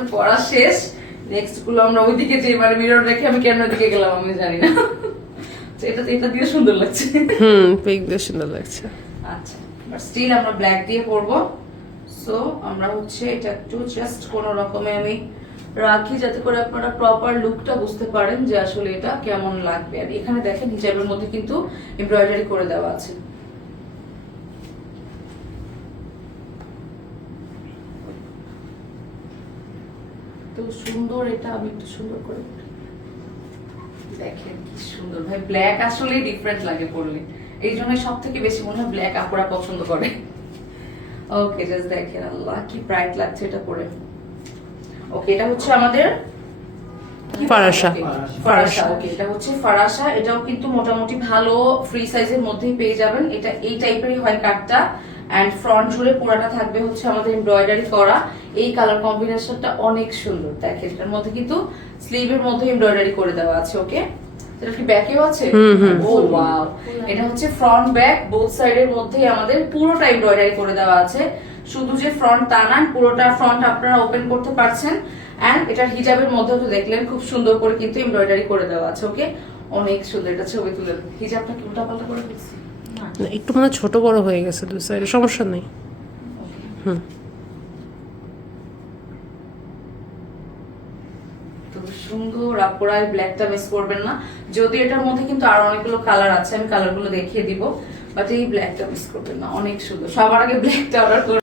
পড়া শেষ। নেক্সটগুলো আমরা ওইদিকে যে মানে মিরর রেখে আমি কেন ওইদিকে গেলাম আমি জানি না। এটা এটা দিয়ে সুন্দর লাগছে। হুম পিক দিয়ে সুন্দর লাগছে। আচ্ছা বাট স্টিল আমরা ব্ল্যাক দিয়ে করব সো আমরা হচ্ছে এটা একটু জাস্ট কোন রকমে আমি রাখি যাতে করে আপনারা প্রপার লুকটা বুঝতে পারেন যে আসলে এটা কেমন লাগবে। আর এখানে দেখেন হিজাবের মধ্যে কিন্তু এমব্রয়ডারি করে দেওয়া আছে। তো সুন্দর এটা আমি একটু সুন্দর করে দেখেন কি সুন্দর। ভাই ব্ল্যাক আসলে ডিফারেন্ট লাগে পরলে। এই জন্য সব থেকে বেশি মনে হয় ব্ল্যাক আপুরা পছন্দ করে। ওকে জাস্ট দেখেন আল্লাহ কি ব্রাইট লাগছে এটা পরে। ওকে এটা হচ্ছে আমাদের কি ফারাসা। ফারাসা ওকে এটা হচ্ছে ফারাসা। এটাও কিন্তু মোটামুটি ভালো ফ্রি সাইজের মধ্যেই পেয়ে যাবেন। এটা এই টাইপেরই হয় কাটটা এন্ড ফ্রন্ট জুড়ে পুরাটা থাকবে হচ্ছে আমাদের এমব্রয়ডারি করা। এই কালার কম্বিনেশনটা অনেক সুন্দর। দেখেন এটার মধ্যে কিন্তু স্লিভের মধ্যে এমব্রয়ডারি করে দেওয়া আছে ওকে এটা কি ব্যাকেও আছে? হুম, হুম। ও ওয়াও এটা হচ্ছে ফ্রন্ট ব্যাক বোথ সাইডের মধ্যেই আমাদের পুরোটা এমব্রয়ডারি করে দেওয়া আছে। শুধু যে ফ্রন্ট তা না পুরোটা ফ্রন্ট আপনারা ওপেন করতে পারছেন। এন্ড এটার হিজাবের মধ্যেও তো দেখলেন খুব সুন্দর করে কিন্তু এমব্রয়ডারি করে দেওয়া আছে ওকে অনেক সুন্দর। এটা ছবি তুলে হিজাবটা কি উল্টা পাল্টা করে দিচ্ছি? না, একটু মানে ছোট বড় হয়ে গেছে দু সাইডে সমস্যা নেই। হুম। সুন্দর আপনারা ব্ল্যাকটা মিস করবেন না। যদি এটার মধ্যে কিন্তু আর অনেকগুলো কালার আছে আমি কালারগুলো দেখিয়ে দিব। বাট এই ব্ল্যাকটা মিস করবেন না অনেক সুন্দর। সবার আগে ব্ল্যাকটা অর্ডার